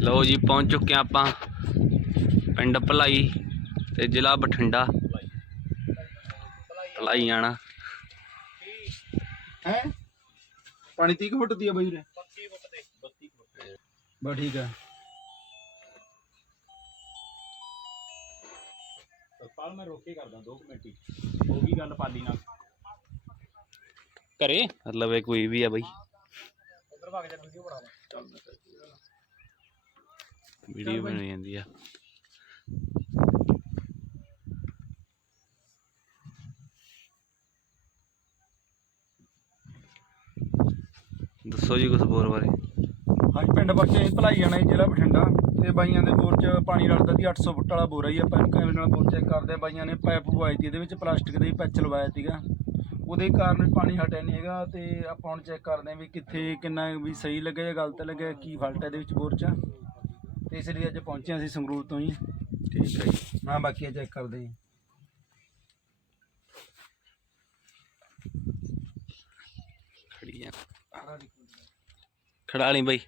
ਲਓ ਜੀ ਪਹੁੰਚ ਚੁੱਕੇ ਆਪਾਂ ਪਿੰਡ ਭਲਾਈ ਤੇ ਜ਼ਿਲ੍ਹਾ ਬਠਿੰਡਾ। ਭਲਾਈ ਆਣਾ। ਹੈ? ਪਾਣੀ 30 ਕੁ ਫੁੱਟ ਦੀ ਆ ਬਈ ਰੇ 32 ਫੁੱਟ ਦੇ 32 ਫੁੱਟ ਬਸ ਠੀਕ ਆ। ਪਾਲ ਮੈਂ ਰੋਕੇ ਕਰਦਾ 2 ਮਿੰਟ ਹੀ। ਹੋ ਗਈ ਗੱਲ ਪਾਲੀ ਨਾਲ। ਘਰੇ? ਮਤਲਬ ਇਹ ਕੋਈ ਵੀ ਆ ਬਈ। ਉਧਰ ਭਾਗ ਜਾ ਵੀਡੀਓ ਬਣਾ ਲੈ। ਵੀਡੀਓ ਬਣੀ। ਜਾਂਦੀ ਆ। ਦੱਸੋ ਜੀ ਕੁਝ ਬੋਰ। ਬਾਰੇ ਹਾਂਜੀ ਪਿੰਡ ਬੱਚੇ ਭਲਾਈ ਜਾਣਾ ਜੀ ਜ਼ਿਲ੍ਹਾ ਬਠਿੰਡਾ। ਤੇ ਬਾਈਆਂ ਦੇ ਬੋਰ 'ਚ ਪਾਣੀ ਰਲਦਾ ਸੀ 800 ਫੁੱਟ ਵਾਲਾ ਬੋਰ ਆ ਜੀ। ਆਪਾਂ ਇਹਨੂੰ ਕੈਮਰੇ ਨਾਲ ਬੋਰ ਚੈੱਕ ਕਰਦੇ ਆ ਬਾਈਆਂ ਨੇ ਪਾਈਪ ਪਵਾਈ ਤੀ ਇਹਦੇ ਵਿੱਚ ਪਲਾਸਟਿਕ ਦੇ ਪੈਚ ਲਵਾਇਆ ਸੀਗਾ। ਉਹਦੇ ਕਾਰਨ ਪਾਣੀ ਹਟਿਆ ਨਹੀਂ ਹੈਗਾ ਤੇ ਆਪਾਂ ਹੁਣ ਚੈੱਕ ਕਰਦੇ ਆ ਵੀ ਕਿੱਥੇ ਕਿੰਨਾ ਵੀ ਸਹੀ ਲੱਗਿਆ ਜਾਂ ਗਲਤ ਲੱਗਿਆ ਕੀ ਫਾਲਟ ਹੈ ਇਹਦੇ ਵਿੱਚ ਬੋਰ 'ਚ। ਤੇ ਇਸ ਲਈ ਅੱਜ ਪਹੁੰਚੇ ਹਾਂ ਅਸੀਂ ਸੰਗਰੂਰ ਤੋਂ ਜੀ। ਠੀਕ ਹੈ ਜੀ। ਹਾਂ ਬਾਕੀ ਚੈੱਕ ਕਰਦੇ ਜੀ ਖੜੀ ਆ ਖੜਾ ਲਈ ਬਈ।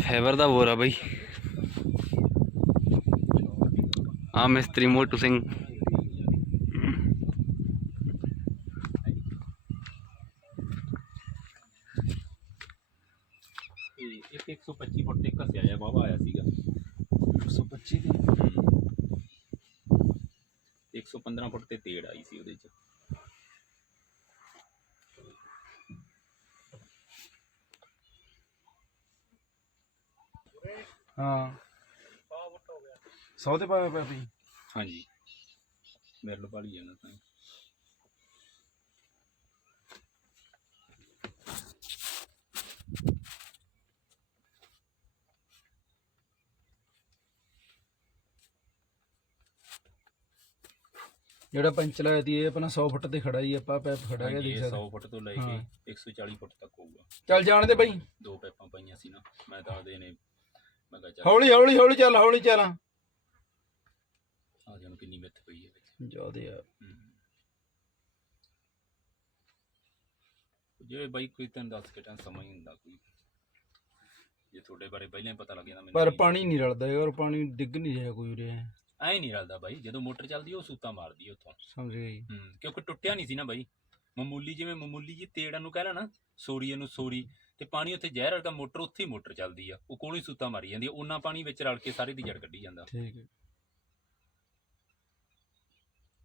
ਫਾਈਬਰ ਦਾ ਬੋਰ ਆ ਬਈ। ਆ ਮਿਸਤਰੀ ਮੋਟੂ ਸਿੰਘ ਤੇ ਇੱਕ 125 ਫੁੱਟ ਤੇ ਘਸਿਆ ਜਾ ਵਾਵਾ ਆਇਆ ਸੀਗਾ 125 ਦੀ 115 ਫੁੱਟ ਤੇ ਤੇੜ ਆਈ ਸੀ ਉਹਦੇ ਚ। ਹਾਂ। 100 ਤੇ ਪਾਇਆ ਪਿਆ ਸੀ ਹਾਂਜੀ। ਮੇਰੇ ਲੋ ਪਾਲੀ ਜਾਣਾ ਤਾਂ। ਜਿਹੜਾ ਪੰਚ ਲਾਇਆ ਸੀ ਇਹ ਆਪਣਾ 100 ਫੁੱਟ ਤੇ ਖੜਾ ਜੀ ਆਪਾਂ ਪੈਪ ਖੜਾ ਗਿਆ ਦੇਖ ਸਕਦੇ। 100 ਫੁੱਟ ਤੋਂ ਲੈ। ਕੇ 140 ਫੁੱਟ ਤੱਕ ਹੋਊਗਾ। ਚੱਲ ਜਾਣ ਦੇ ਬਾਈ। ਦੋ ਪੈਪਾਂ ਪਈਆਂ ਸੀ ਨਾ ਮੈਂ ਤਾਂ ਉਹਦੇ ਨੇ ਮੈਂ ਕਿਹਾ ਚੱਲ ਹੌਲੀ ਹੌਲੀ ਹੌਲੀ ਚੱਲ ਹੌਲੀ ਚੱਲ। ਆ ਜਾਣ ਕਿੰਨੀ ਮਿੱਥ ਪਈ ਹੈ ਵਿੱਚ। ਜਿਆਦੇ ਆ। ਜੇ ਬਾਈ ਕੋਈ ਤੈਨੂੰ ਦੱਸ ਕੇ ਤਾਂ ਸਮਾਂ ਹੀ ਹੁੰਦਾ ਕੋਈ। ਜੇ ਤੁਹਾਡੇ ਬਾਰੇ ਪਹਿਲਾਂ ਹੀ ਪਤਾ ਲੱਗ ਜਾਂਦਾ ਪਰ ਕੀ- ਪਾਣੀ ਨਹੀਂ ਰਲਦਾ ਯਾਰ ਪਾਣੀ ਡਿੱਗ ਨਹੀਂ ਰਿਹਾ ਕੋਈ ਉਰੇ। ਐਂ ਨਹੀਂ ਰਲਦਾ ਬਾਈ ਜਦੋਂ ਮੋਟਰ ਚੱਲਦੀ ਉਹ ਸੂਤਾ ਮਾਰਦੀ ਹੈ ਉੱਥੋਂ। ਸਮਝ ਗਈ। ਹੂੰ ਕਿਉਂਕਿ ਟੁੱਟਿਆ ਨਹੀਂ ਸੀ ਨਾ ਬਾਈ। ਮਾਮੂਲੀ ਜਿਵੇਂ ਮਾਮੂਲੀ ਜੀ ਤੇੜਾਂ ਨੂੰ ਕਹਿ ਲਾ ਨਾ ਸੋਰੀਏ ਨੂੰ ਸੋਰੀ ਤੇ ਪਾਣੀ ਉੱਥੇ ਜ਼ਹਿਰ ਵਰਗਾ ਮੋਟਰ ਉੱਥੇ ਹੀ ਮੋਟਰ ਚੱਲਦੀ ਆ। ਉਹ ਹੀ ਸੂਤਾ ਮਾਰੀ ਜਾਂਦੀ ਆ। ਉਹਨਾਂ ਪਾਣੀ ਵਿੱਚ ਰਲ ਕੇ ਸਾਰੇ ਦੀ ਜੜ ਕੱਢੀ ਜਾਂਦਾ। ਠੀਕ ਹੈ।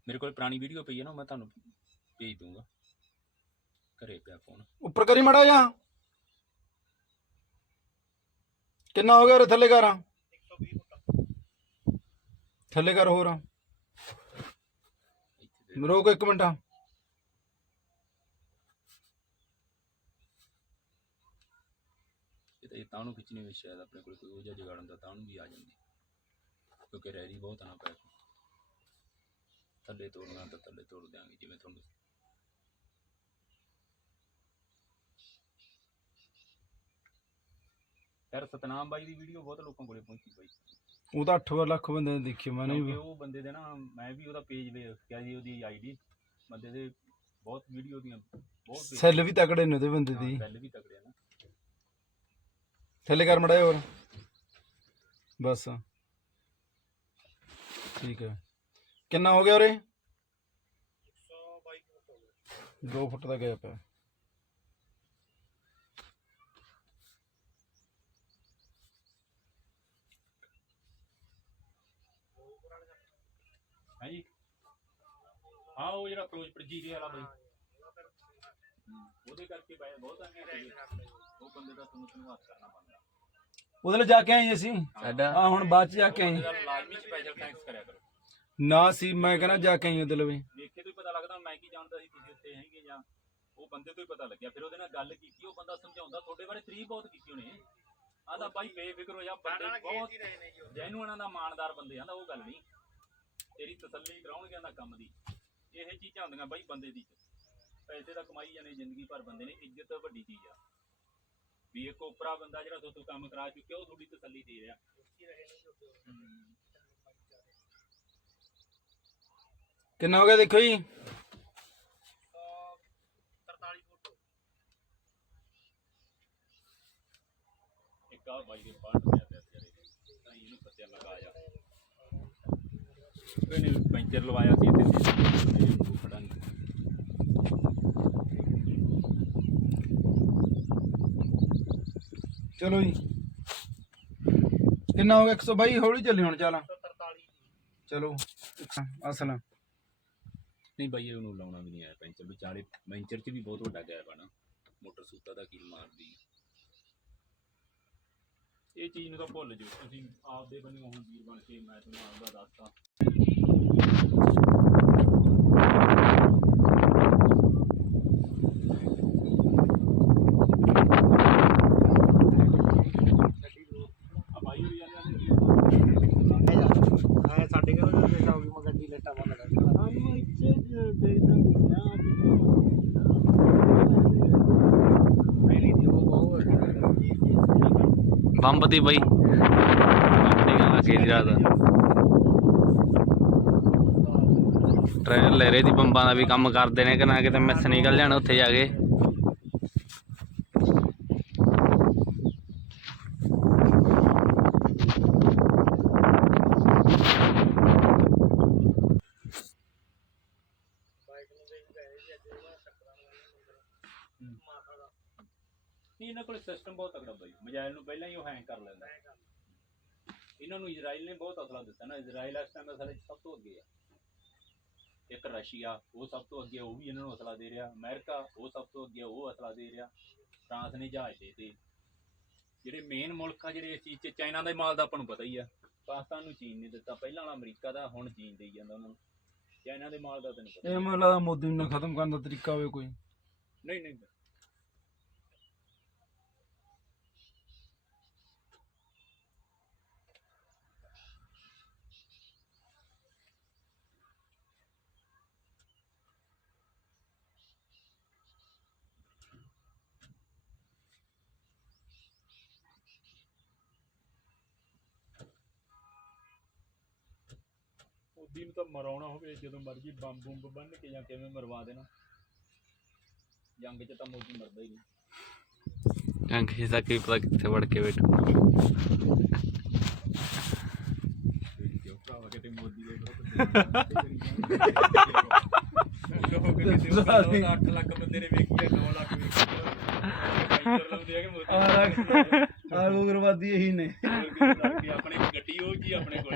ਮੇਰੇ ਕੋਲ ਪੁਰਾਣੀ ਵੀਡੀਓ ਪਈ ਹੈ ਨਾ ਉਹ ਮੈਂ ਤੁਹਾਨੂੰ ਭੇਜ ਦੂੰਗਾ। ਘਰੇ ਪਿਆ ਫੋਨ। ਉੱਪਰ ਕਰੀ ਮੜਾ ਜਾ। ਕਿੰਨਾ ਹੋ ਗਿਆ ਉਰੇ ਥੱਲੇ ਕਰ 120 ਥੱਲੇ ਕਰ ਹੋਰ। ਇੱਥੇ ਤੇ ਰੋਕ ਇੱਕ ਮਿੰਟ। ਇਹ ਤਾਂ ਨੂੰ ਖਿੱਚਣੀ ਵਿੱਚ ਸ਼ਾਇਦ ਆਪਣੇ ਕੋਲ ਕੋਈ ਉਹ ਜਿਹਾ ਜੁਗਾੜ ਹੁੰਦਾ ਤਾਂ ਨੂੰ ਵੀ ਆ ਜਾਂਦੀ। ਕਿਉਂਕਿ ਰੈਰੀ ਬਹੁਤ ਆ ਨਾ ਪੈ ਥੱਲੇ ਤੋੜਨਾ ਤਾਂ ਥੱਲੇ ਤੋੜ ਦਿਆਂਗੇ, ਜਿਵੇਂ ਤੁਹਾਨੂੰ ਯਾਰ ਸਤਨਾਮ ਬਾਈ ਦੀ ਵੀਡੀਓ ਬਹੁਤ ਲੋਕਾਂ ਕੋਲੇ ਪਹੁੰਚੀ ਬਾਈ। ਉਹ ਤਾਂ 8 ਲੱਖ ਬੰਦੇ ਨੇ ਦੇਖੀ ਮੈਂ ਕਿਉਂਕਿ ਨਹੀਂ ਉਹ ਬੰਦੇ ਦੇ ਨਾ ਮੈਂ ਵੀ ਉਹਦਾ ਪੇਜ ਵੇਖਿਆ ਜੀ ਉਹਦੀ ਆਈਡੀ ਬੰਦੇ ਦੇ ਬਹੁਤ ਵੀਡੀਓ ਦੀਆਂ ਬਹੁਤ ਸੈੱਲ ਵੀ ਤਕੜੇ ਨੇ ਉਹਦੇ ਬੰਦੇ ਦੀ। ਸੈੱਲ ਵੀ ਤਕੜੇ ਆ ਨਾ। ਥੱਲੇ ਕਰ ਮੜਾ ਹੋਰ। ਬਸ। ਠੀਕ ਹੈ। ਕਿੰਨਾ ਹੋ ਗਿਆ ਉਰੇ? 2 ਫੁੱਟ ਦਾ ਗੈਪ ਹੈ। ਹੈ ਜੀ ਹਾਂ ਉਹ ਜਿਹੜਾ ਫਿਰੋਜ਼ਪੁਰ ਜੀਰੇ ਵਾਲਾ ਬਈ। ਹੂੰ, ਉਹਦੇ ਕਰਕੇ ਬਾਈ ਬਹੁਤ ਆਨੇ ਉਹ ਬੰਦੇ ਦਾ ਤੁਹਾਨੂੰ ਤੁਹਾਨੂੰ ਹੱਥ ਕਰਨਾ ਪੈਂਦਾ। ਉਹਦੇ ਲਈ ਜਾ ਕੇ ਆਏ ਅਸੀਂ। ਸਾਡਾ? ਆ ਹੁਣ ਬਾਅਦ ਚ ਜਾ ਕੇ ਆਏ। ਬੰਦੇ ਦਾ ਲਾਜ਼ਮੀ ਸਪੈਸ਼ਲ ਥੈਂਕਸ ਕਰਿਆ ਕਰੋ। ਨਾ ਸੀ ਮੈਂ ਕਹਿੰਦਾ ਜਾ ਕੇ ਆਈ ਉਹਦੇ ਤੋਂ ਹੀ ਪਤਾ ਲੱਗਦਾ ਮੈਂ ਕੀ ਜਾਣਦਾ ਸੀ ਤੁਸੀਂ ਉੱਥੇ ਹੈਗੇ ਜਾਂ ਉਹ ਬੰਦੇ ਤੋਂ ਹੀ ਪਤਾ ਲੱਗਿਆ। ਫਿਰ ਉਹਦੇ ਨਾਲ ਗੱਲ ਕੀਤੀ ਉਹ ਬੰਦਾ ਸਮਝਾਉਂਦਾ ਤੁਹਾਡੇ ਬਾਰੇ ਤਾਰੀਫ ਬਹੁਤ ਕੀਤੀ ਉਹਨੇ। ਆਂਦਾ ਬਾਈ ਬੇਫਿਕਰ ਹੋ ਜਾ ਬੰਦੇ ਬਹੁਤ ਜੈਨੂਅਨਾਂ ਦਾ ਮਾਣਦਾਰ ਬੰਦੇ ਆਂਦਾ ਉਹ ਗੱਲ ਨਹੀਂ। ਤੇਰੀ ਤਸੱਲੀ ਕਰਾਉਣਗੇ ਨਾ ਕੰਮ ਦੀ ਇਹ ਚੀਜ਼ਾਂ ਹੁੰਦੀਆਂ ਬਾਈ ਬੰਦੇ ਦੀ। ਪੈਸੇ ਦਾ ਕਮਾਈ ਜਾਣੇ ਜ਼ਿੰਦਗੀ ਭਰ ਬੰਦੇ ਨੇ ਇੱਜ਼ਤ ਵੱਡੀ ਚੀਜ਼ ਆ। ਵੀ ਇੱਕ ਉਪਰਾ ਬੰਦਾ ਜਿਹੜਾ ਤੁਹਾਡੇ ਤੋਂ ਕੰਮ ਕਰਾ ਚੁੱਕਿਆ ਉਹ ਤੁਹਾਡੀ ਤਸੱਲੀ ਦੇ ਰਿਹਾ। ਕਿੰਨਾ ਹੋ ਗਿਆ ਦੇਖੋ ਜੀ। ਪੈਂਚਰ ਲਵਾਇਆ ਸੀ ਇੱਥੇ ਤੇ ਉਹ ਖੜਾ ਨਹੀਂ। ਚਲੋ ਜੀ। ਕਿੰਨਾ ਹੋ ਗਿਆ? 122 ਹੌਲੀ ਚੱਲੀ ਹੁਣ ਚੱਲ। ਚਲੋ ਅਸਲ। ਨਹੀਂ ਬਾਈ ਇਹ ਉਹਨੂੰ ਲਾਉਣਾ ਵੀ ਨਹੀਂ ਆਇਆ ਪੈਂਚਰ। ਵਿਚਾਲੇ ਪੈਂਚਰ 'ਚ ਵੀ ਬਹੁਤ ਵੱਡਾ ਗੈਪ ਆ ਨਾ। ਮੋਟਰ ਸੂਤਾ ਦਾ ਕੀ ਮਾਰਦੀ ਇਹ ਚੀਜ਼ ਨੂੰ ਤਾਂ ਭੁੱਲ ਜਾਓ। ਤੁਸੀਂ ਆਪਦੇ ਬੰਨਿਓ ਹੁਣ ਵੀਰ ਬਣ ਕੇ ਮੈਂ ਤੁਹਾਨੂੰ ਆਪਦਾ ਹਾਂ ਸਾਡੇ ਘਰ ਦਾ ਬੇਟਾ ਹੋ ਗਈ ਮੈਂ ਗੱਡੀ ਲੱਟਾ ਬੰਦ ਕਰ ਦਿੱਤਾ ਹਾਂ ਇੱਥੇ ਦੇ ਦਾਂ ਪਹਿਲੀ ਦੀ ਉਹ ਬਹੁਤ ਬੰਬ ਦੀ ਬਈ। ਬੰਬ ਦੀ ਦੀ ਰਾਤ ਟ੍ਰੇਨ ਲੈ ਰਹੇ ਦੀ ਬੰਬਾਂ ਦਾ ਵੀ ਕੰਮ ਕਰਦੇ ਨੇ ਕਿ ਨਾ ਕਿਤੇ ਮਿਸ ਨਿਕਲ ਜਾਣ ਉੱਥੇ ਜਾ ਕੇ ਨਹੀਂ ਇਹਨਾਂ ਕੋਲ ਸਿਸਟਮ ਬਹੁਤ ਤਕੜਾ ਬਾਈ ਮੋਬਾਈਲ ਨੂੰ ਪਹਿਲਾਂ ਹੀ ਉਹ ਹੈਂਗ ਕਰ ਲੈਂਦਾ। ਇਹਨਾਂ ਨੂੰ ਇਜ਼ਰਾਈਲ ਨੇ ਬਹੁਤ ਅਸਲਾ ਦਿੱਤਾ ਨਾ। ਇਜ਼ਰਾਈਲ ਇਸ ਟਾਈਮ ਅਸਲ ਵਿੱਚ ਸਭ ਤੋਂ ਅੱਗੇ ਆ। ਇੱਕ ਰਸ਼ੀਆ ਉਹ ਸਭ ਤੋਂ ਅੱਗੇ ਉਹ ਵੀ ਇਹਨਾਂ ਨੂੰ ਅਸਲਾ ਦੇ ਰਿਹਾ। ਅਮਰੀਕਾ ਉਹ ਸਭ ਤੋਂ ਅੱਗੇ ਉਹ ਅਸਲਾ ਦੇ ਰਿਹਾ। ਫਰਾਂਸ ਨੇ ਜਹਾਜ਼ ਦੇ ਤੇ ਜਿਹੜੇ ਮੇਨ ਮੁਲਕ ਆ ਜਿਹੜੇ ਇਸ ਚੀਜ਼ 'ਚ ਚਾਈਨਾ ਦਾ ਮਾਲ ਦਾ ਆਪਾਂ ਨੂੰ ਪਤਾ ਹੀ ਆ। ਪਾਕਿਸਤਾਨ ਨੂੰ ਚੀਨ ਨੇ ਦਿੱਤਾ। ਪਹਿਲਾਂ ਵਾਲਾ ਅਮਰੀਕਾ ਦਾ ਹੁਣ ਚੀਨ ਦੇਈ ਜਾਂਦਾ ਉਹਨਾਂ ਨੂੰ। ਚਾਈਨਾ ਦੇ ਮਾਲ ਦਾ ਤਾਂ ਨਹੀਂ ਪਤਾ ਇਹ ਲੱਗਦਾ ਮੋਦੀ ਨਾ ਖਤਮ ਕਰਨ ਦਾ ਤਰੀਕਾ ਹੋਵੇ ਕੋਈ। ਨਹੀਂ ਨਹੀਂ ਉਹਦੀ ਨੂੰ ਤਾਂ ਮਰਾਉਣਾ ਹੋਵੇ ਜਦੋਂ ਮਰਜ਼ੀ ਬੰਬ ਬੁੰਬ ਬੰਨ ਕੇ ਜਾਂ ਕਿਵੇਂ ਮਰਵਾ ਦੇਣਾ। ਜੰਗ 'ਚ ਤਾਂ ਮੋਦੀ ਮਰਦਾ ਹੀ ਨਹੀਂ। ਜੰਗ ਜੀ ਦਾ ਕੀ ਪਤਾ ਕਿੱਥੇ ਵੜ ਕੇ ਬੈਠੂ। ਕਿਉਂ ਭਰਾਵਾ ਕਿਤੇ ਮੋਦੀ ਦੇ ਲੋਕ ਕਿਤੇ 8 ਲੱਖ ਬੰਦੇ ਨੇ। ਵੇਖੀ 9 ਲੱਖ ਵੇਖੀ ਪੈਂਚਰ ਲਾਉਂਦੇ ਆ ਕਿ ਮੋਦੀ ਆ ਉਗਰਵਾਦੀ ਇਹੀ ਨੇ ਕਿ ਆਪਣੇ ਗੱਡੀ ਹੋ ਜੀ ਆਪਣੇ ਕੋਲ।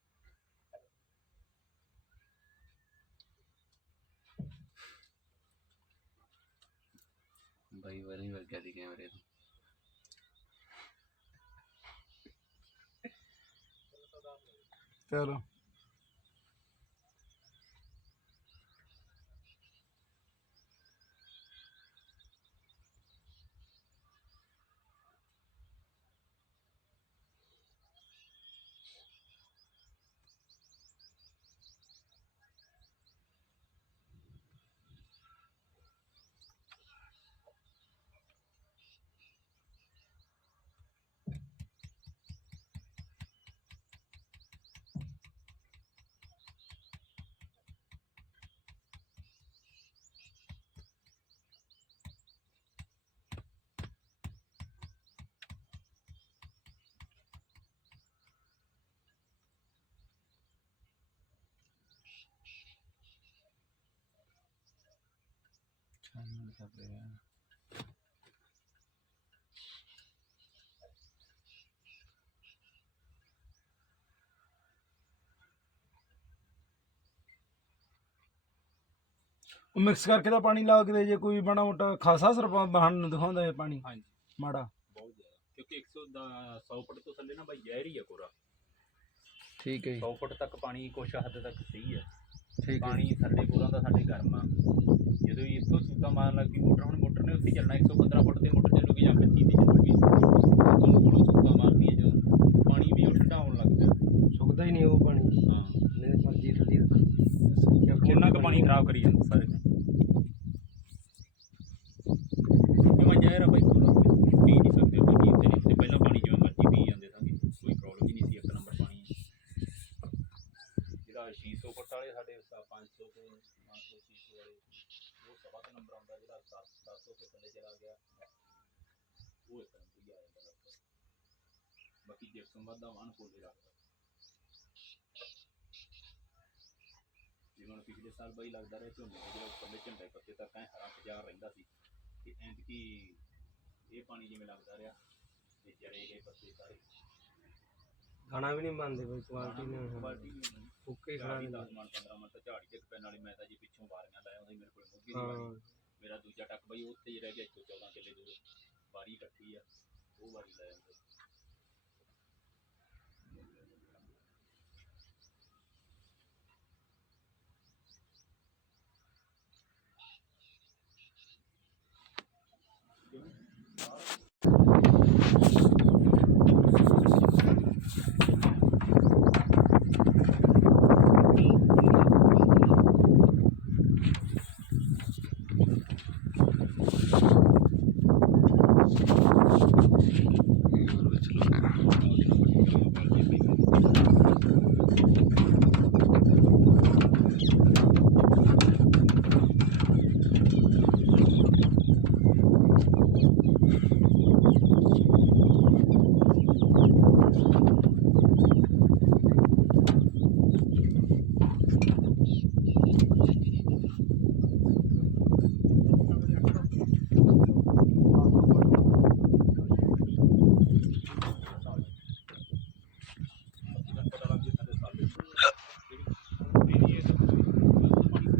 ਬਾਈ ਵਾਰੀ ਵਰ ਗਿਆ ਦੀ ਕੈਮਰੇ ਤੋਂ ਚਲੋ। ਉਹ ਮਿਕਸ ਕਰਕੇ ਤਾਂ ਪਾਣੀ ਲਾ ਕੇ ਦੇ ਜੇ ਕੋਈ ਬਣਾ ਮੋਟਾ ਖਾਸਾ ਸਰਪਾ ਬਹਣ ਨੂੰ ਦਿਖਾਉਂਦਾ ਇਹ ਪਾਣੀ। ਹਾਂਜੀ। ਮਾੜਾ। ਬਹੁਤ ਜ਼ਿਆਦਾ। ਕਿਉਂਕਿ 100 ਦਾ 100 ਫੁੱਟ ਤੋਂ ਥੱਲੇ ਨਾ ਬਾਈ ਜ਼ਹਿਰ ਹੀ ਆ ਕੋਰਾ ਠੀਕ ਹੈ 100 ਫੁੱਟ ਤੱਕ ਪਾਣੀ ਕੁਛ ਹੱਦ ਤੱਕ ਸਹੀ ਹੈ। ਪਾਣੀ ਸਾਡੇ ਕੋਲਾਂ ਦਾ ਸਾਡੇ ਗਰਮ ਆ ਜਦੋਂ ਹੀ ਇੱਥੋਂ ਸੂਤਾ ਮਾਰਨ ਲੱਗੀ ਮੋਟਰ ਹੁਣ ਮੋਟਰ ਨੇ ਉੱਥੇ ਚੱਲਣਾ 115 ਫੁੱਟ ਤੇ ਮੋਟਰ ਚੱਲੂਗੀ ਜਾਂ 25 ਤੇ ਚੱਲੂਗੀ। ਉਦੋਂ ਕੋਲੋਂ ਸੂਤਾ ਮਾਰਦੀ ਹੈ ਜਦੋਂ ਪਾਣੀ ਵੀ ਉਹ ਠੰਡਾ ਹੋਣ ਲੱਗਦਾ ਸੁੱਕਦਾ ਹੀ ਨਹੀਂ ਉਹ ਪਾਣੀ। ਹਾਂ। ਮੇਰੇ ਮਰਜ਼ੀ ਠੰਡੀ ਰੱਖੋ ਕਿੰਨਾ ਕੁ ਪਾਣੀ ਖਰਾਬ ਕਰੀ ਜਾਂਦਾ ਸਾਰੇ ਨੇ। ਮੈਂ ਜਾਇਰਾ ਬਾਈ ਜਿਹੜਾ 600 ਫੁੱਟ ਵਾਲੇ ਸਾਡੇ 500 ਤੋਂ 500 600 ਵਾਲੇ। ਉਹ ਸਵਾ ਨੰਬਰ ਆਉਂਦਾ ਜਿਹੜਾ 700 ਤੋਂ ਥੱਲੇ ਚਲਾ ਗਿਆ। ਉਹ ਬਾਕੀ ਜਿਪਸਮ ਵੱਧ ਦਾ ਵਾਹਨ ਕੋਲੇ ਰੱਖਦਾ ਜਿਵੇਂ ਪਿਛਲੇ ਸਾਲ ਬਈ ਲੱਗਦਾ ਰਿਹਾ ਝੋਨੇ ਦੇ ਜਿਹੜਾ ਉੱਪਰਲੇ ਝੰਡੇ ਪੱਤੇ ਤੱਕ ਐ ਹਰਾ ਪਜਾਰ ਰਹਿੰਦਾ ਸੀ। ਤੇ ਐਂਦ ਕੀ ਇਹ ਪਾਣੀ ਜਿਵੇਂ ਲੱਗਦਾ ਰਿਹਾ ਤੇ ਜਰੇ ਪੱਤੇ ਸਾਰੇ। ਖਾਣਾ ਵੀ ਨਹੀਂ ਮੰਨਦੇ ਕੋਈ ਕੁਆਲਿਟੀ ਨਹੀਂ ਕੁਆਲਿਟੀ ਨਹੀਂ ਫੁੱਕੇ ਖਾ ਝਾੜੀ ਲੈਂਦੇ 10 ਮਣ 15 ਮਣ ਤਾਂ ਝਾੜੀ ਪੈਣ ਵਾਲੀ ਮੈਂ ਤਾਂ ਜੀ ਪਿੱਛੋਂ ਵਾਰੀਆਂ ਲਾਇਆ ਉਹਦੇ ਮੇਰੇ ਕੋਲ ਮੁੱਗੀ ਦੀ ਵਾਰੀ ਹਾਂ। ਮੇਰਾ ਦੂਜਾ ਟੱਕ ਬਈ ਉੱਥੇ ਹੀ ਰਹਿ ਗਿਆ ਇੱਥੋਂ 14 ਕਿੱਲੇ ਦੂਰ। ਵਾਰੀ ਟੱਕੀ ਆ ਉਹ ਵਾਰੀ ਲਾਇਆ ਉਹਦੇ।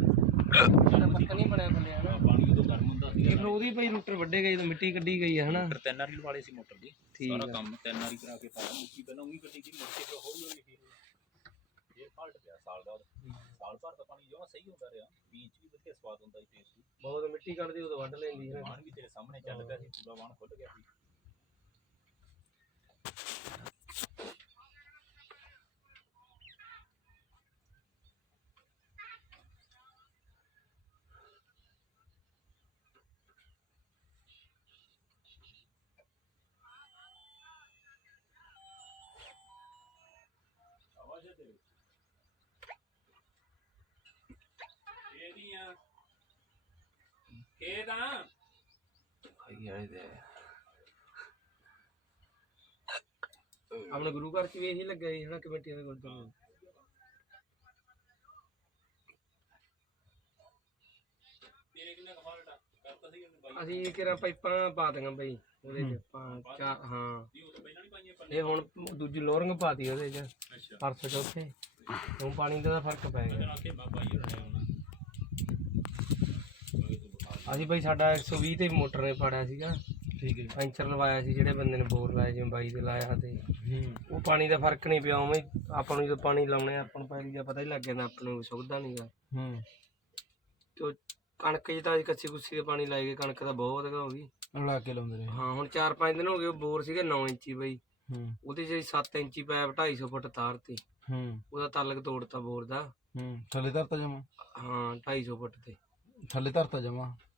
ਪੱਕਾ ਨਹੀਂ ਬਣਿਆ ਥੱਲੇ ਹਨਾ ਪਾਣੀ ਉਦੋਂ ਗਰਮ ਹੁੰਦਾ ਸੀ ਇਹ ਫਿਰ ਉਹਦੀ ਵੱਡੇ ਗਈ ਤਾਂ ਮਿੱਟੀ ਕੱਢੀ ਗਈ ਹੈ ਹਨਾ? ਮੋਟਰ ਤਿੰਨ ਵਾਰੀ ਲਵਾਲੇ ਸੀ ਮੋਟਰ ਦੀ। ਠੀਕ ਸਾਰਾ ਆ। ਕੰਮ ਤਿੰਨ ਵਾਰੀ ਕਰਾ ਕੇ ਪਾਇਆ ਮੁੱਕੀ ਪਹਿਲਾਂ ਉਹੀ ਗੱਡੀ ਦੀ ਮੁੜ ਕੇ ਫਿਰ ਹੌਲੀ ਹੌਲੀ ਫਿਰ ਇਹ ਫਾਲਟ ਪਿਆ ਸਾਲ ਬਾਅਦ। ਸਾਲ ਭਰ ਤਾਂ ਪਾਣੀ ਜਮਾ ਸਹੀ ਹੁੰਦਾ ਰਿਹਾ। ਬੀਜ ਵੀ ਵਧੀਆ ਸਵਾਦ ਹੁੰਦਾ ਸੀ ਟੇਸਟ ਵੀ। ਬਹੁਤ ਮਿੱਟੀ ਕੱਢਦੀ ਉਦੋਂ ਵੱਢ ਲੈਂਦੀ ਹੈ ਵਾਹਣ ਵੀ ਤੇਰੇ ਸਾਹਮਣੇ ਚੱਲ ਪਿਆ ਸੀ ਪੂਰਾ ਵਾਹਣ ਖੁੱਲ ਗਿਆ ਸੀ। ਖੇਤਾਂ ਆਪਣੇ ਗੁਰੂ ਘਰ ਚ ਵੀ ਇਹੀ ਲੱਗਿਆ ਸੀ ਹਨਾ ਕਮੇਟੀ ਦੇ ਗੁਰਦੁਆਰੇ ਤੇਰੇ ਕਿੰਨਾ ਕਫਾਲਟ ਆ ਕਰਤਾ ਸੀ ਉਹਨੇ ਬਾਈ ਅਸੀਂ ਕਿਹੜਾ ਪਾਈਪਾਂ ਪਾ ਦਾਂਗਾ ਬਈ ਉਹਦੇ ਚ ਪੰਜ ਚਾਰ ਹਾਂ ਦੀ ਉਹ ਤਾਂ ਪਹਿਲਾਂ ਨਹੀਂ ਪਾਈਆਂ ਪੱਲੇ ਇਹ ਹੁਣ ਦੂਜੀ ਲੋਰਿੰਗ ਪਾਤੀ ਉਹਦੇ ਚ ਅੱਛਾ ਪਰਸੋਂ ਚੌਥੇ ਹੁਣ ਪਾਣੀ ਦਾ ਤਾਂ ਫ਼ਰਕ ਪੈ ਗਿਆ ਬਾਬਾ ਜੀ ਹੋਣਾ ਅਸੀਂ ਬਈ ਸਾਡਾ 120 ਤੇ ਮੋਟਰ ਨੇ ਫਾੜਿਆ ਸੀਗਾ। ਠੀਕ ਹੈ। ਪੈਂਚਰ ਲਵਾਇਆ ਸੀ ਜਿਹੜੇ ਬੰਦੇ ਨੇ ਬੋਰ ਲਾਇਆ ਜਿਵੇਂ ਬਾਈ ਦੇ ਲਾਇਆ ਤੇ। ਉਹ ਪਾਣੀ ਦਾ ਫ਼ਰਕ ਨਹੀਂ ਪਿਆ ਉਵੇਂ ਹੀ ਆਪਾਂ ਨੂੰ ਜਦੋਂ ਪਾਣੀ ਲਾਉਣੇ ਆ, ਆਪਾਂ ਨੂੰ ਪੈਲੀ ਦਾ ਪਤਾ ਹੀ ਲੱਗ ਜਾਂਦਾ ਆਪਣੇ ਨੂੰ ਸੁੱਕਦਾ ਨਹੀਂਗਾ ਹੂੰ। ਤੇ ਉਹ ਕਣਕ ਜੀ ਤਾਂ ਅਸੀਂ ਕੱਚੀ ਕੁੱਸੀ ਦੇ ਪਾਣੀ ਲਾਏ ਗਏ ਕਣਕ ਤਾਂ ਬਹੁਤ ਹੋ ਗਈ ਲਾ ਕੇ ਲਾਉਂਦੇ ਰਹੇ। ਹਾਂ ਹੁਣ 4-5 ਦਿਨ ਹੋ ਗਏ ਉਹ ਬੋਰ ਸੀਗੇ 9 ਇੰਚੀ ਬਈ। ਹੂੰ। ਉਹਦੇ 'ਚ 7 ਇੰਚੀ ਪਾਇਪ 250 ਫੁੱਟ ਤਾਰ ਤੇ। ਹੂੰ। ਉਹਦਾ ਤਾਲਕ ਤੋੜਤਾ ਬੋਰ ਦਾ। ਹੂੰ ਥੱਲੇ ਧਰਤਾ ਜਮਾ? ਹਾਂ 250 ਫੁੱਟ ਤੇ। ਥੱਲੇ ਧਰਤਾ ਜਮਾ? 250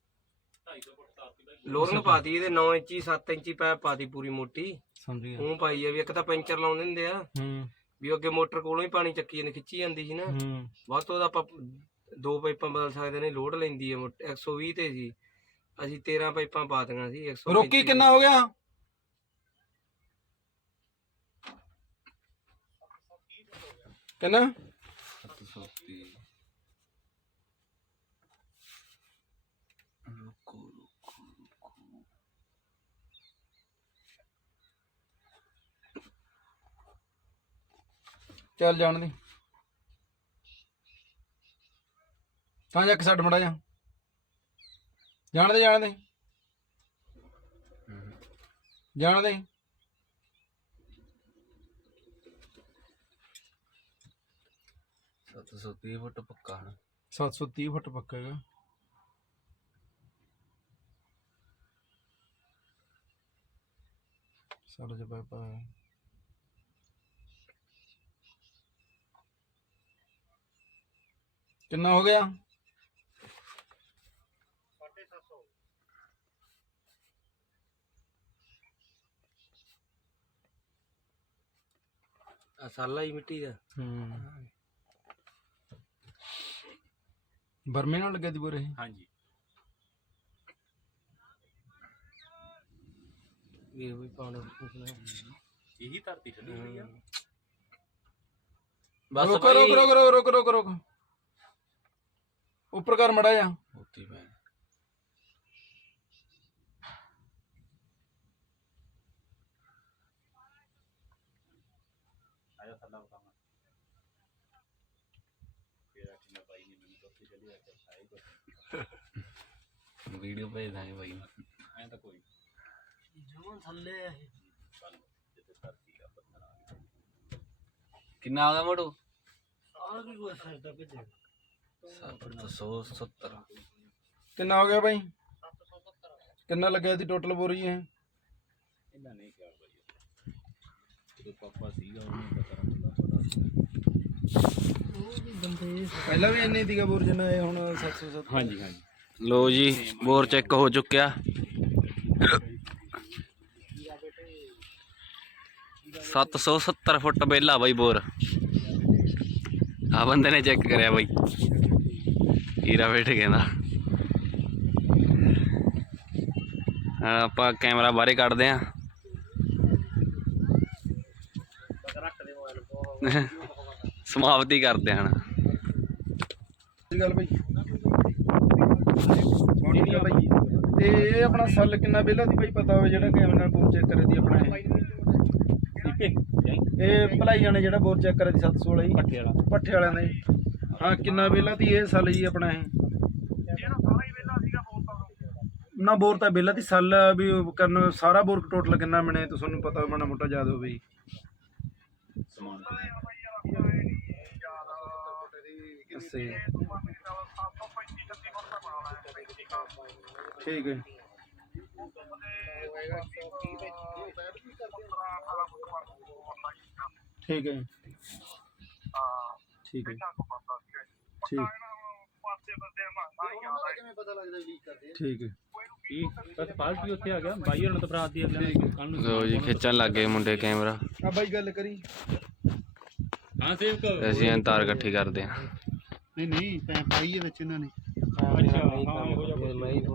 ਲੋਰਨ ਪਾਤੀ ਇਹਦੇ 9 ਇੰਚੀ 7 ਇੰਚੀ ਪਾਇਪ ਪਾਤੀ ਪੂਰੀ ਮੋਟੀ। ਸਮਝ ਗਿਆ। ਉਹ ਪਾਈ ਆ ਵੀ ਇੱਕ ਤਾਂ ਪੈਂਚਰ ਲਾਉਂਦੇ ਹੁੰਦੇ ਆ। ਹੂੰ। ਵੀ ਅੱਗੇ ਮੋਟਰ ਕੋਲੋਂ ਹੀ ਪਾਣੀ ਚੱਕੀ ਜਾਂਦੀ ਖਿੱਚੀ ਜਾਂਦੀ ਸੀ ਨਾ। ਹੂੰ। ਬਾਅਦ ਤੋਂ ਆਪਾਂ ਦੋ ਪਾਈਪਾਂ ਬਦਲ ਸਕਦੇ ਨੇ ਲੋਡ ਲੈਂਦੀ ਹੈ ਮੋਟ- 120 ਤੇ ਸੀ। ਅਸੀਂ 13 ਪਾਈਪਾਂ ਪਾ ਦਿੱਤੀਆਂ ਸੀ 135 ਰੋਕੀ ਕਿੰਨਾ ਹੋ ਗਿਆ? ਕਿੰਨਾ? ਚੱਲ ਜਾਣ ਦੇ। ਤਾਂ ਜਾ ਕੇ ਛੱਡ ਮੜਾ ਜਾ। ਜਾਣ ਦੇ ਜਾਣ ਦੇ। ਜਾਣ ਦੇ। ਸੱਤ ਸੌ ਤੀਹ ਫੁੱਟ ਪੱਕਾ ਹਨ। 730 ਫੁੱਟ ਪੱਕਾ ਹੈਗਾ। ਸਾਡੇ ਚ ਪਾਪਾ ਕਿੰਨਾ ਹੋ ਗਿਆ? ਆ ਸਾਲਾ ਹੀ ਮਿੱਟੀ ਦਾ। ਹੂੰ। ਬਰਮੇ ਨਾਲ ਲੱਗਿਆ ਦੀ ਬੋਰੇ ਹਾਂਜੀ ਵੀ ਵੀ ਪਾਉਣੇ ਇਹੀ ਧਰਤੀ ਠੰਡੀ ਹੋਈ ਆ। ਬਸ ਰੁਕ ਰੁਕ ਰੁਕ ਰੁਕ ਰੁਕ ਰੁਕ। ਉੱਪਰ ਕਰ ਮੜਾ ਜਾ। ਉੱਤੀ ਪੈ ਆਇਆ ਥੱਲਾ ਫੇਰ ਮੈਂ ਬਾਈ ਨੇ ਮੈਨੂੰ ਤੋਤੀ ਚਲੀ ਆ ਕੇ ਆਈ ਕੋ ਵੀਡੀਓ ਭੇਜ ਦਾਂਗੇ ਬਾਈ ਨੂੰ। ਐਂ ਤਾਂ ਕੋਈ ਜਮਾਂ ਥੱਲੇ ਆ ਇਹ। ਚੱਲ ਜਿੱਥੇ ਧਰਤੀ ਆ ਆ। ਕਿੰਨਾ ਆ ਗਿਆ ਮੋਟੂ? ਆ ਕੀ ਕੋਈ ਸਾਈਡ ਭੇਜਿਆ 770 ਕਿੰਨਾ ਹੋ ਗਿਆ ਬਾਈ? ਕਿੰਨਾ ਲੱਗਿਆ ਸੀ ਟੋਟਲ ਬੋਰੀ ਇਹ? ਇਹਨਾਂ ਨਹੀਂ ਕਿਹਾ ਬਾਈ ਜਦੋਂ ਪਾਪਾ ਸੀਗਾ ਉਹਨੂੰ ਪਤਾ ਪਤਾ ਪਹਿਲਾਂ ਵੀ ਇੰਨੀ ਸੀਗਾ ਬੋਰ ਜਿੰਨਾ ਇਹ ਹੁਣ 770 ਹਾਂਜੀ ਹਾਂਜੀ। ਲੋ ਜੀ ਬੋਰ ਚੈੱਕ ਹੋ ਚੁੱਕਿਆ। ਸੱਤ ਸੌ ਸੱਤਰ ਫੁੱਟ ਬੇਲਾ ਬਾਈ ਬੋਰ। ਆ ਬੰਦੇ ਨੇ ਚੈੱਕ ਕਰਿਆ ਬਾਈ। ਹੀਰਾ ਬੈਠ ਕਹਿੰਦਾ। ਹੁਣ ਆਪਾਂ ਕੈਮਰਾ ਬਾਹਰੇ ਕੱਢਦੇ ਆ ਸਮਾਪਤੀ ਕਰਦੇ ਹਾਂ ਗੱਲ ਤੇ ਇਹ ਆਪਣਾ ਸੱਲ ਕਿੰਨਾ ਬਿੱਲਾ ਦੀ ਬਾਈ ਪਤਾ ਹੋਵੇ ਜਿਹੜਾ ਕੈਮਰੇ ਨਾਲ ਬੋਰ ਚੈੱਕ ਕਰੇ ਦੀ ਆਪਣਾ ਇਹ। ਇਹ ਭਲਾਈਆਂ ਨੇ ਜਿਹੜਾ ਬੋਰ ਚੈੱਕ ਕਰੇ ਦੀ 716 ਜੀ। ਪੱਠੇ ਵਾਲਾ। ਪੱਠੇ ਵਾਲਿਆਂ ਦਾ ਹਾਂ ਕਿੰਨਾ ਬਿੱਲਾ ਦੀ ਇਹ ਸੱਲ ਜੀ ਆਪਣਾ ਇਹ? ਨਾ ਬੋਰ ਤਾਂ ਬਿੱਲਾ ਦੀ ਸੱਲ ਵੀ ਕਰਨ ਸਾਰਾ ਬੋਰ ਟੋਟਲ ਕਿੰਨਾ ਬਣੇ ਤੁਹਾਨੂੰ ਪਤਾ ਮਾੜਾ ਮੋਟਾ ਯਾਦ ਹੋਵੇ ਜੀ। ਸਮਾਨ ਅੱਛਾ ਜੀ। ਠੀਕ ਹੈ ਠੀਕ ਹੈ ਠੀਕ ਹੈ ਠੀਕ। ਠੀਕ ਹੈ। ਕੀ ਬਸ ਪਾਲਟੀ ਉੱਥੇ ਆ ਗਿਆ। ਬਾਈ ਹੋਰਾਂ ਤੋਂ ਬਰਾਤ ਦੀ ਅਗਲੇ ਕੱਲ ਨੂੰ ਲੋ ਜੀ ਖਿੱਚਣ ਲੱਗ ਗਏ ਮੁੰਡੇ ਕੈਮਰਾ। ਆ ਬਾਈ ਗੱਲ ਕਰੀ। ਹਾਂ ਸੇਵਕ ਅਸੀਂ ਇਹ ਤਾਰ ਇਕੱਠੀ ਕਰਦੇ ਹਾਂ। ਨਹੀਂ ਨਹੀਂ ਪੈ ਪਾਈ ਹੈ ਵਿੱਚ ਇਹਨਾਂ ਨੇ। ਅੱਛਾ ਹਾਂ ਇਹੋ ਜਿਹਾ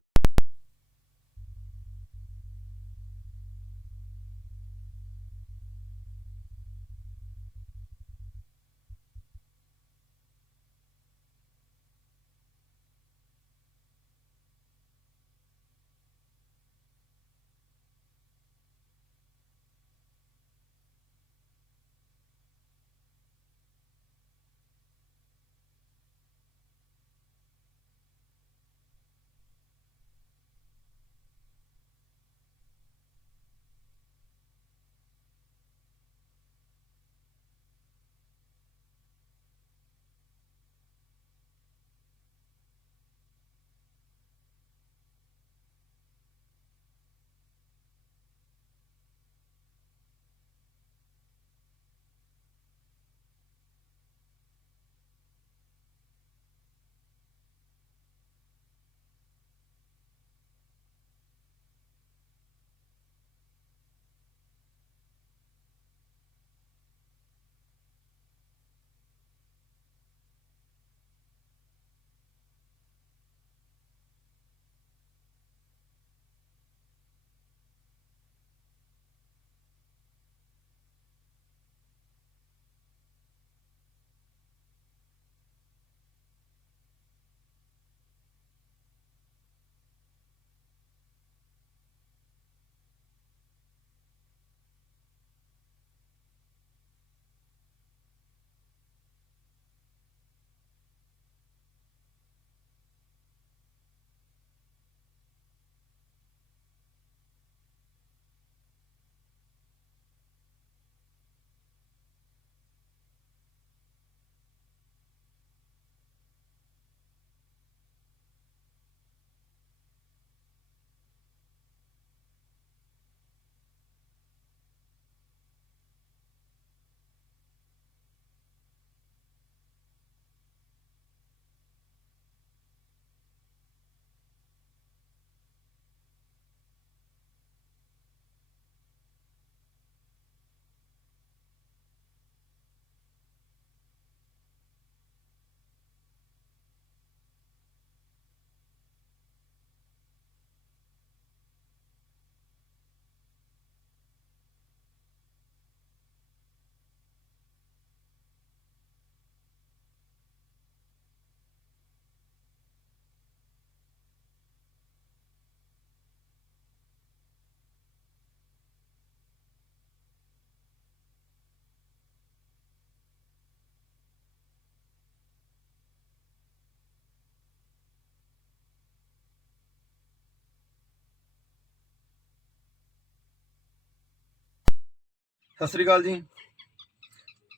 ਸਤਿ ਸ੍ਰੀ ਅਕਾਲ ਜੀ।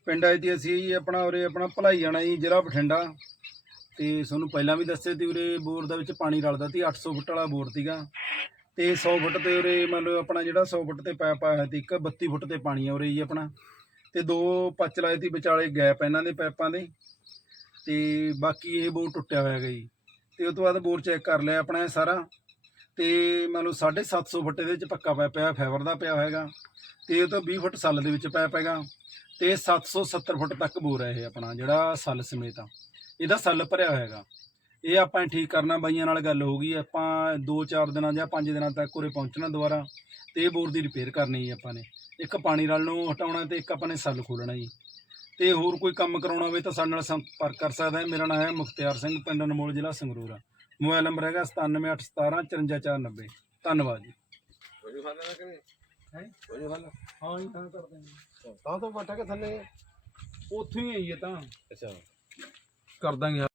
ਪਿੰਡ ਆਏ ਦੀ ਅਸੀਂ ਜੀ ਆਪਣਾ ਉਰੇ ਆਪਣਾ ਭਲਾਈ ਜਾਣਾ ਜੀ, ਜ਼ਿਲ੍ਹਾ ਬਠਿੰਡਾ। ਤੇ ਤੁਹਾਨੂੰ ਪਹਿਲਾਂ ਵੀ ਦੱਸਿਆ ਸੀ ਉਰੇ ਬੋਰ ਦੇ ਵਿੱਚ ਪਾਣੀ ਰਲਦਾ ਸੀ 800 ਫੁੱਟ ਵਾਲਾ ਬੋਰ ਸੀਗਾ। ਤੇ 100 ਫੁੱਟ ਤੇ ਉਰੇ ਮੰਨ ਲਓ ਆਪਣਾ ਜਿਹੜਾ 100 ਫੁੱਟ ਤੇ ਪਾਇਪ ਆਇਆ ਸੀ, ਇੱਕ 32 ਫੁੱਟ ਤੇ ਪਾਣੀ ਆ ਉਰੇ ਜੀ ਆਪਣਾ। ਤੇ ਦੋ ਪੱਚ ਲਾਏ ਸੀ ਵਿਚਾਲੇ ਗੈਪ ਇਹਨਾਂ ਦੇ ਪਾਈਪਾਂ ਦੇ। ਤੇ ਬਾਕੀ ਇਹ ਬੋਰ ਟੁੱਟਿਆ ਹੋਇਆ ਹੈਗਾ ਜੀ। ਤੇ ਉਸ ਤੋਂ ਬਾਅਦ ਬੋਰ ਚੈੱਕ ਕਰ ਲਿਆ ਆਪਣਾ ਇਹ ਸਾਰਾ। ਤੇ ਮੰਨ ਲਓ 750 ਫੁੱਟ ਇਹਦੇ ਵਿੱਚ ਪੱਕਾ ਪਾਇਪ ਪਿਆ, ਫਾਈਬਰ ਦਾ ਪਿਆ ਹੋਏਗਾ। ਤੇ ਇਹ ਤੋਂ 20 ਫੁੱਟ ਸੱਲ ਦੇ ਵਿੱਚ ਪਾਇਪ ਹੈਗਾ ਤੇ 770 ਫੁੱਟ ਤੱਕ ਬੋਰ ਹੈ ਇਹ ਆਪਣਾ, ਜਿਹੜਾ ਸੱਲ ਸਮੇਤ ਆ। ਇਹਦਾ ਸੱਲ ਭਰਿਆ ਹੋਇਆ ਹੈਗਾ ਇਹ ਆਪਾਂ ਠੀਕ ਕਰਨਾ ਬਾਈਆਂ ਨਾਲ ਗੱਲ ਹੋ ਗਈ, ਆਪਾਂ 2-4 ਦਿਨਾਂ ਜਾਂ 5 ਦਿਨਾਂ ਤੱਕ ਉਰੇ ਪਹੁੰਚਣਾ ਦੁਬਾਰਾ। ਤੇ ਇਹ ਬੋਰ ਦੀ ਰਿਪੇਅਰ ਕਰਨੀ ਜੀ ਆਪਾਂ ਨੇ। ਇੱਕ ਪਾਣੀ ਰਲ ਨੂੰ ਹਟਾਉਣਾ ਤੇ ਇੱਕ ਆਪਾਂ ਨੇ ਸੱਲ ਖੋਲਣਾ ਜੀ। ਤੇ ਹੋਰ ਕੋਈ ਕੰਮ ਕਰਾਉਣਾ ਹੋਵੇ ਤਾਂ ਸਾਡੇ ਨਾਲ ਸੰਪਰਕ ਕਰ ਸਕਦਾ ਹੈ। ਮੇਰਾ ਨਾਮ ਹੈ ਮੁਖਤਿਆਰ ਸਿੰਘ, ਪਿੰਡ ਅਨਮੋਲ, ਜ਼ਿਲ੍ਹਾ ਸੰਗਰੂਰ ਆ। ਮੋਬਾਈਲ ਨੰਬਰ ਹੈਗਾ 9781175490 ਧੰਨਵਾਦ ਜੀ। ਹਾਂ? ਜੀ ਤਾਂ ਕਰਦੇ ਹਾਂ। ਤਾਂ ਤੋਂ ਬੈਠਾ ਕੇ ਥੱਲੇ? ਉੱਥੇ ਹੀ ਆਈਏ ਤਾਂ। ਅੱਛਾ। ਕਰ ਦਾਂਗੇ।